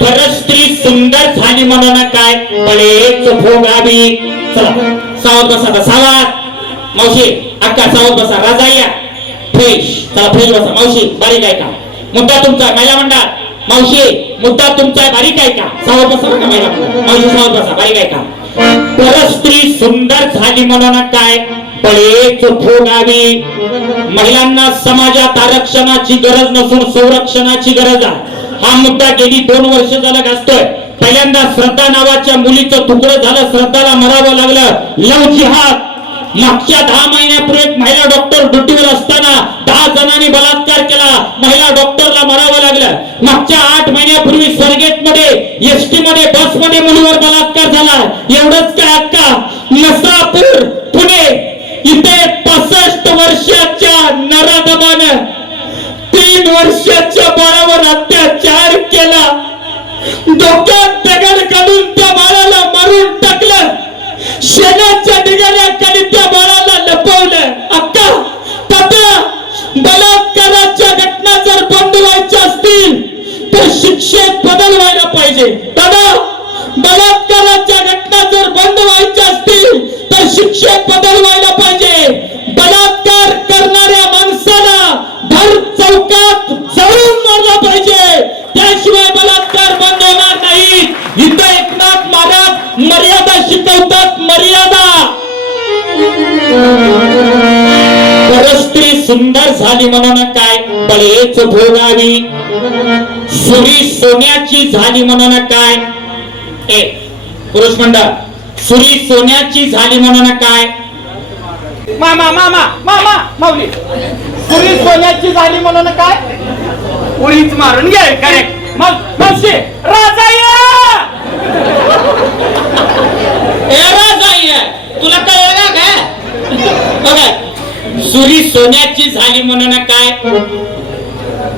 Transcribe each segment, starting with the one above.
परस्त्री सुंदर झाली म्हणून काय बळेच भोगावी. चला सावध बसा, सावध मावशी अक्का सावध बसा. राजा या फ्रेश, चला फ्रेश बसा. मावशी बारीक आहे का मुद्दा तुमचा? महिला मंडळ मावशी मुद्दा तुमचा बारीक आहे का? सावध बसा का महिला मंडळ. मावशी सावध बसा, बारीक आहे का? परस्त्री सुंदर झाली म्हणून काय बळेच भोगावी. महिलांना समाजात आरक्षणाची गरज नसून संरक्षणाची गरज आहे. हा मुद्दा गेली 2 वर्ष झालं गाजतोय. पहिल्यांदा श्रद्धा नावाच्या मुलीचं तुकडं झालं, श्रद्धाला मरावं लागलं. लव जिहाद. मागच्या 10 महिन्यापूर्वी एक महिला डॉक्टर ड्युटीवर असताना 10 जणांनी बलात्कार केला, महिला डॉक्टरला मरावं लागलं. मागच्या 8 महिन्यापूर्वी स्वर्गेट मध्ये, एसटी मध्ये, बस मध्ये मुलीवर बलात्कार झाला. एवढंच काय अक्का नसापूर पुणे इथे 65 वर्षाच्या नराधमानं 3 वर्षाच्या बाळावर अत्याचार केला. डोक्यात दगड काढून त्या बाळाला मारून टाकलं. शेणाच्या ढिगाऱ्याखाली त्या बाळाला लपवलं. अक्का तात्या, बलात्काराच्या घटना जर बंद व्हायच्या असतील तर शिक्षेत बदल व्हायला पाहिजे. दादा, बलात्काराच्या घटना जर बंद व्हायच्या असतील तर शिक्षेत बदल व्हायला पाहिजे. बलात्कार करणाऱ्या माणसाला भर चौकात जळून मारला पाहिजे, त्याशिवाय बलात्कार बंद होणार नाही. इथं एकनाथ महाराज मर्यादा शिकवतात, मर्यादा. परस्त्री सुंदर झाली म्हणून काय बळेच भोगावी. सुरी सोन्याची झाली म्हणून काय, पुरुष मंडळ, सुरी सोन्याची झाली म्हणून काय मामा मामा मामा माऊली, सुरी सोन्याची झाली म्हणून काय उडीच मारून घे. करेक्ट. मग मावशी राजा या. तुला कळलं का? बघा, सुरी सोन्याची झाली म्हणून काय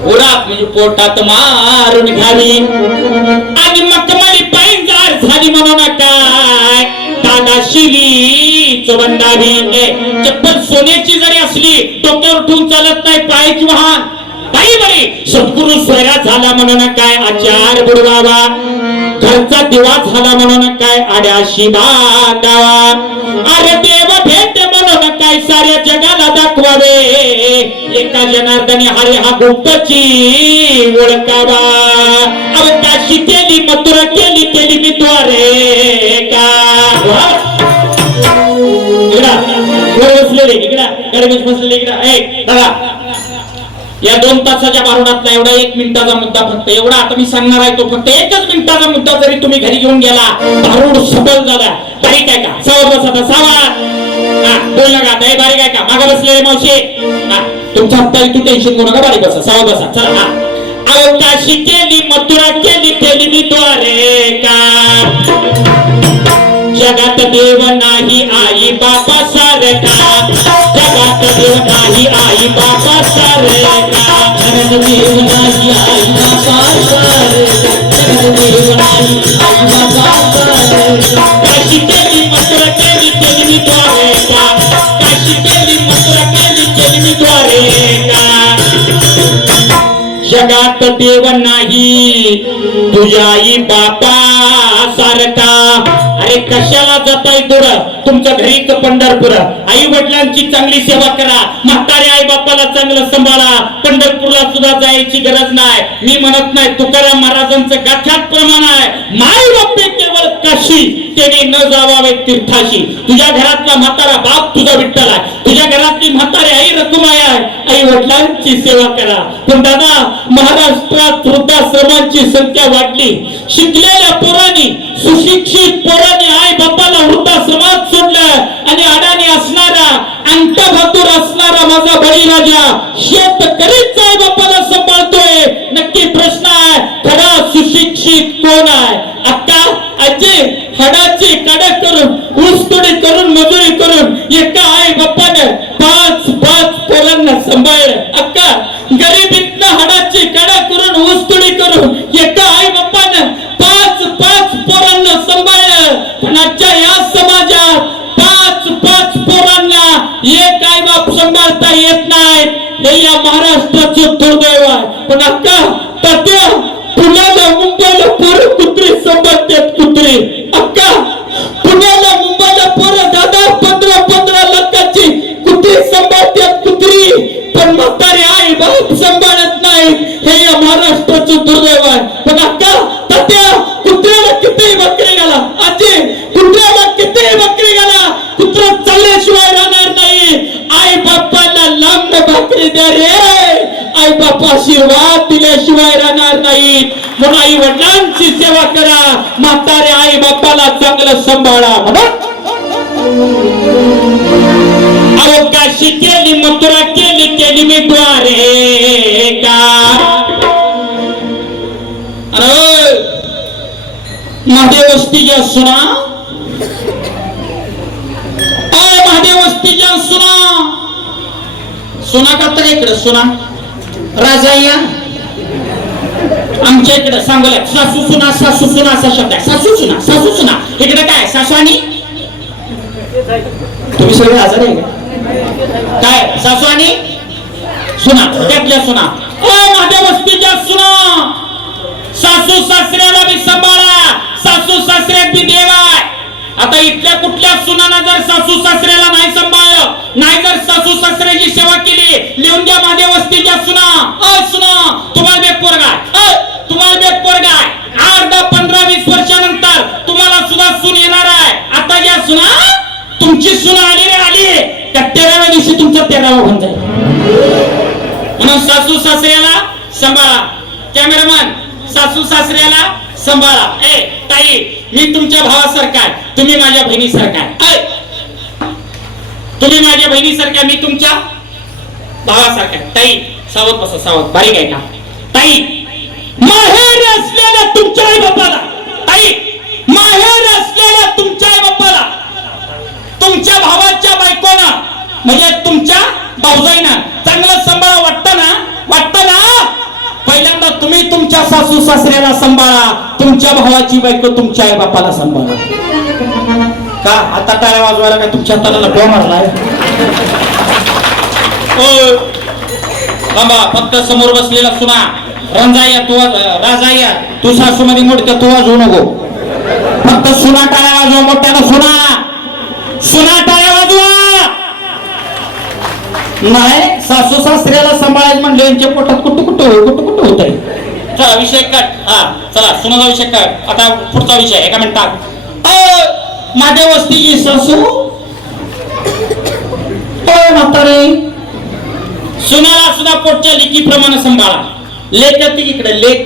उरात म्हणजे पोटात मारून घाली. आणि मखमली पैंजार झाली म्हणून काय दादाशिली चोबंदावी. चप्पल सोन्याची जरी असली डोक्यावर ठेवून चालत नाही, पायाची वाहन. काही बरी सद्गुरु सोयरा झाला म्हणून काय आचार बुडवावा. घरचा दिवा झाला म्हणून काय आड्याशी बांधावा. अरे देव भेट म्हणून काय साऱ्या जगाला दाखवावे. एका जनार्दनी हरे हा गुप्तची ओळखावा. अवकाशी केली मथुरा केली केली मी द्वारे का. बसलेले इकडा गरबीच बसलेले इकडा. या 2 तासाच्या बारुडातला एवढा 1 मिनिटाचा मुद्दा फक्त एवढा आता मी सांगणार आहे. तो फक्त 1च मिनिटाचा मुद्दा जरी तुम्ही घरी घेऊन गेला बारूड सफल झाला. बारीक आहे का? सावध बसा, सावध. बोल नका. नाही बारीक आहे का? मागे बसलेले मावशी, तुमच्या हप्ता तू टेन्शन घेऊ नका. बारीक बसा, सावध बसा. चला. अवकाशी केली मथुरा केली केली मी द्वारे का. जगात देव नाही आई बापा सारखा. जगात देव नाही आई बापा सारखा. जगात देव नाही आई बापा सारखा. जगात देव नाही आई बापा सारखा. काशी केली मथुरा केली केली मी द्वारे का. काशी केली मथुरा केली केली मी द्वारे का. जगात देव नाही तुझ्या आई बापा सारखा. अरे कशाला जाताय दूर? तुमच्या घरी पंढरपूर. आई वडिलांची चांगली सेवा करा. म्हातारे आई बापाला चांगलं सांभाळा. पंढरपूरला सुद्धा जायची गरज नाही. मी म्हणत नाही, तुकाराम महाराजांचं गाथ्यात प्रमाण आहे. माय बापे केवळ काशी त्याने न जावावे तीर्थाशी. तुझ्या घरातला म्हातारा बाप तुझा विठ्ठल आहे. तुझ्या घरातली म्हातारी आई रकुमाई आहे. आई वडिलांची सेवा करा. पण दादा, महाराष्ट्रात वृद्धाश्रमांची संख्या वाढली. शिकलेल्या पोरांनी, सुशिक्षित पोरांनी आई बापाला वृद्धाश्रमात सोडलं. आणि अडाणी असणारा, अंगठा भातूर असणारा माझा बळीराजा शेतकरीच आई बापाला सांभाळतोय. नक्की प्रश्न आहे, खरा सुशिक्षित कोण आहे? अक्का आजी हडाची कडक करून, ऊसतोडी करून, मजुरी करून एका आई बापानं 5 पोरांना सांभाळलं. अक्का गरिबीतनं हडाची कडक करून, ऊसतोडी करून एका आई बापानं 5 पोरांना सांभाळलं. पण आजच्या या समाजात 5 पोरांना एक आई बाप सांभाळता येत नाही. हे या महाराष्ट्राचं दुर्दैव आहे. पण अक्का तात्या पुण्याला मुंबईला मुंबईला पोरं कुत्रे सांभाळतात कुत्रे. अक्का पुण्याला मुंबईला पोरं 10-15 लाखाची कुत्रे सांभाळतात कुत्री. पण म्हातारे आई बाप सांभाळत नाही. हे या महाराष्ट्राचं दुर्दैव आहे. पण अक्का तात्या कुत्र्याला किती बकरी घाला. आजी कुत्र्याला किती बकरी घाला. कुत्रा चालल्याशिवाय राहणार नाही. आई बापाला लांब भाकरी द्या रे. आई बाप आशीर्वाद दिल्याशिवाय राहणार नाही. म्हणून आई वडिलांची सेवा करा. म्हातारे आई बापाला चांगलं सांभाळा. अहो काशी केली मथुरा केली केली मी द्वारेका. अरे महादेव वस्तीच्या सुना. महादेव वस्तीच्या सुना. सुना का तर इकडे सुना राजा या आमच्या इकडे सांगोल्यात सासू सुना असा शब्द आहे. सासू सुना इकडे काय सासू आणि तुम्ही सगळे आजार आहे काय. सासू आणि सुना त्यातल्या सुना. महादेव वस्तीच्या सुना. सासू सासऱ्याला बी सांभाळा. सासू सासऱ्यात बी देव आहे. आता इथल्या कुठल्या सुनानं जर सासू सासऱ्याला नाही सांभाळलं नाही जर सासू सासऱ्याची सेवा केली लिहून घ्या महादेव वस्तीच्या सुना. सुना तुम्हाला बेक पोरगा तुम्हाला बेक पोरगा 8-10-15-20 वर्षानंतर तुम्हाला सुद्धा सून येणार आहे. आता ज्या सुना तुमची सुना आली त्या 13व्या दिवशी तुमचा 13वा होऊन जाईल. म्हणून सासू सासऱ्याला सांभाळा. कॅमेरामन सासू सासऱ्याला सांभाळा. ताई मी तुमच्या भावासारखा आहे. तुम्ही माझ्या बहिणीसारखा आहे. तुम्ही माझ्या बहिणीसारख्या मी तुमच्या भावासारखा आहे. ताई सावध बसा सावध. बारीक आहे का ताई. माहेर असलेल्या तुमच्या आई बापाला ताई माहेर असलेल्या तुमच्या आई बापाला तुमच्या भावाच्या बायकोना म्हणजे तुमच्या भाऊजाईना चांगलं सांभाळा. वाटतं ना पहिल्यांदा तुम्ही तुमच्या सासू सासऱ्याला सांभाळा. तुमच्या भावाची बायको तुमच्या आई बापाला सांभाळा. का आता टाळ्या वाजवायला काय तुमच्या हाताला लपवा मारलाय. बाबा फक्त समोर बसलेला सुना रंजाया तू राजाया तू सासू मध्ये मोडक्या तू वाजवू नको. फक्त सुना टाळ्या वाजवा मोठ्यानं. सुना टाळ्या वाजवा. नाही सासू सासऱ्याला सांभाळायचं म्हणलं यांच्या पोटात कुठं होत आहे. चला विषय कट. चला सुनाचा विषय कट. आता पुढचा विषय एका मिनिटात. माझ्या वस्तीची सासू म्हातारे सुनाला सुद्धा पोटच्या लेकीप्रमाणे सांभाळा. लेख ती इकडे लेख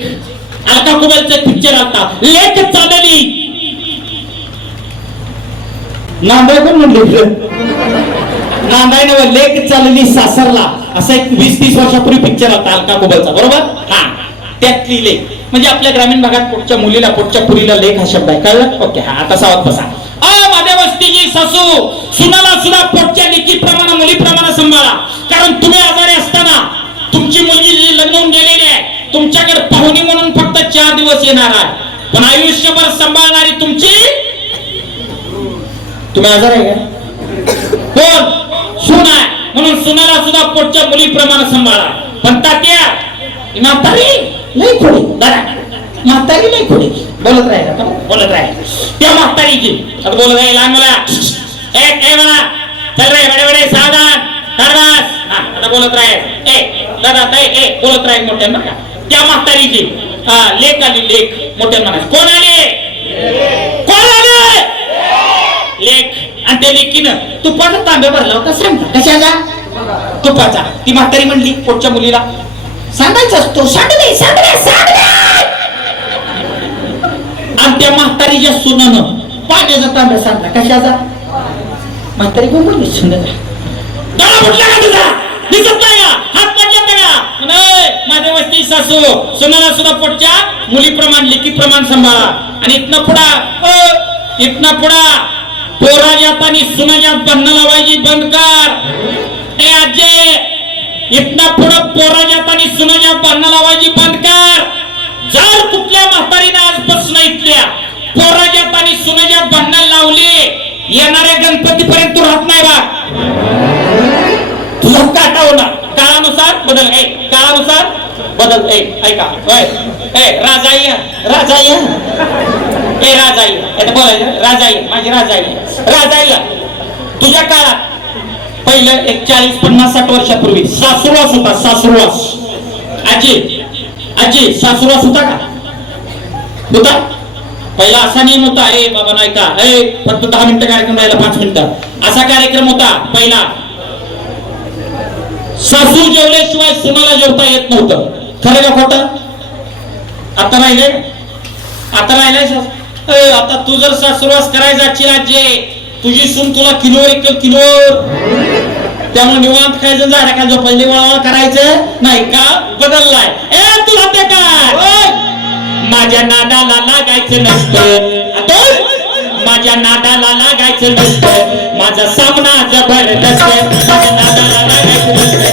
अलका कुबलचा पिक्चर आता लेख चालली नांदाय पण म्हणले नांदाय नव लेख चालली सासरला असा एक 20-30 वर्षापूर्वी पिक्चर होता अलका कुबलचा बरोबर. त्यातली लेख म्हणजे आपल्या ग्रामीण भागात पोटच्या मुलीला पोटच्या पुरीला लेख हा शब्द आहे कळलं. ओके आता सावध बसा. माझ्या वस्तीची सासू सुनाला सुद्धा पोटच्या लेकीप्रमाणे मुलीप्रमाणे सांभाळा. कारण तुम्ही आजारी असताना तुमची मुलगी जी लग्न होऊन गेलेली आहे तुमच्याकडे पाहुणी म्हणून फक्त 4 दिवस येणार आहे. पण आयुष्यभर सांभाळणारी तुमची तुम्ही आजार आहे का कोण सून आहे. म्हणून सुनाला सुद्धा पोटच्या मुलीप्रमाणे सांभाळा. पण तात्या म्हातारी लई खोडी दादा म्हातारी लई खोडी बोलत राहील त्या म्हातारीची आता बोलत आहे लहान मुला म्हणा चल रे बडे बडे सावधान दरवाज. आता बोलत राहील दादा बोलत राहील मोठ्या म्हणा. त्या म्हातारीची लेख आली लेख मोठ्या म्हणा. कोण आले लेख आणि त्या लेकीनं तुपाचा तांबे भरला होता सांगता कशाचा तुपाचा. ती म्हातारी म्हणली पोटच्या मुलीला सांगायचं असतो सांग आणि त्या म्हातारीच्या सुनानं पाण्याचा तांब्या सांगला कशाचा. म्हातारी कोण बोलली सुंदर गळा फुटला का तुझा दिसत नाही का हात पडला का नाही. माझ्या वस्ती सासू सुनाला सुद्धा पोटच्या मुलीप्रमाण लेकीप्रमाण सांभाळा. आणि इथनं पुढा पोराजात आणि सुनाजात भांडणं लावायची बंद कर. आजे इथनं पुढं पोराजात आणि सुनाजात भांडणं लावायची बंद कर. जर कुठल्या म्हातारीनं आजपासून इथल्या पोराजात आणि सुनाजात भांडणं लावली येणाऱ्या गणपतीपर्यंत तू राहत नाही बा. तुझा काटा होणार काळानुसार बदल काळानुसार बदल ऐका राजाई राजाई राजाई आता बोलायचं राजाई माझी राजाई तुझ्या काळात पहिलं एक 40-50-60 वर्षापूर्वी सासुरवास होता सासुरवास आजी सासुरवास होता का होता पहिला असा नियम होता बाबा नाही का फक्त 10 मिनिटं कार्यक्रम राहिला 5 मिनिटं असा कार्यक्रम होता पहिला सासू जेवल्याशिवाय सुनाला जेवता येत नव्हतं खरं का खोटं आता राहिलंय आता तू जर सासुरवास करायचा आजी तुझी सून तुला किलो त्यामुळे निवांत खायचं झाडाखाली झोपायला वळवळ करायचं नाही का बदललाय तुला ते काय माझ्या नादाला लागायचं नसतं माझ्या नादाला लागायचं नसतं माझा सामना जबरदस्त माझ्या नादाला लागायचं नसतं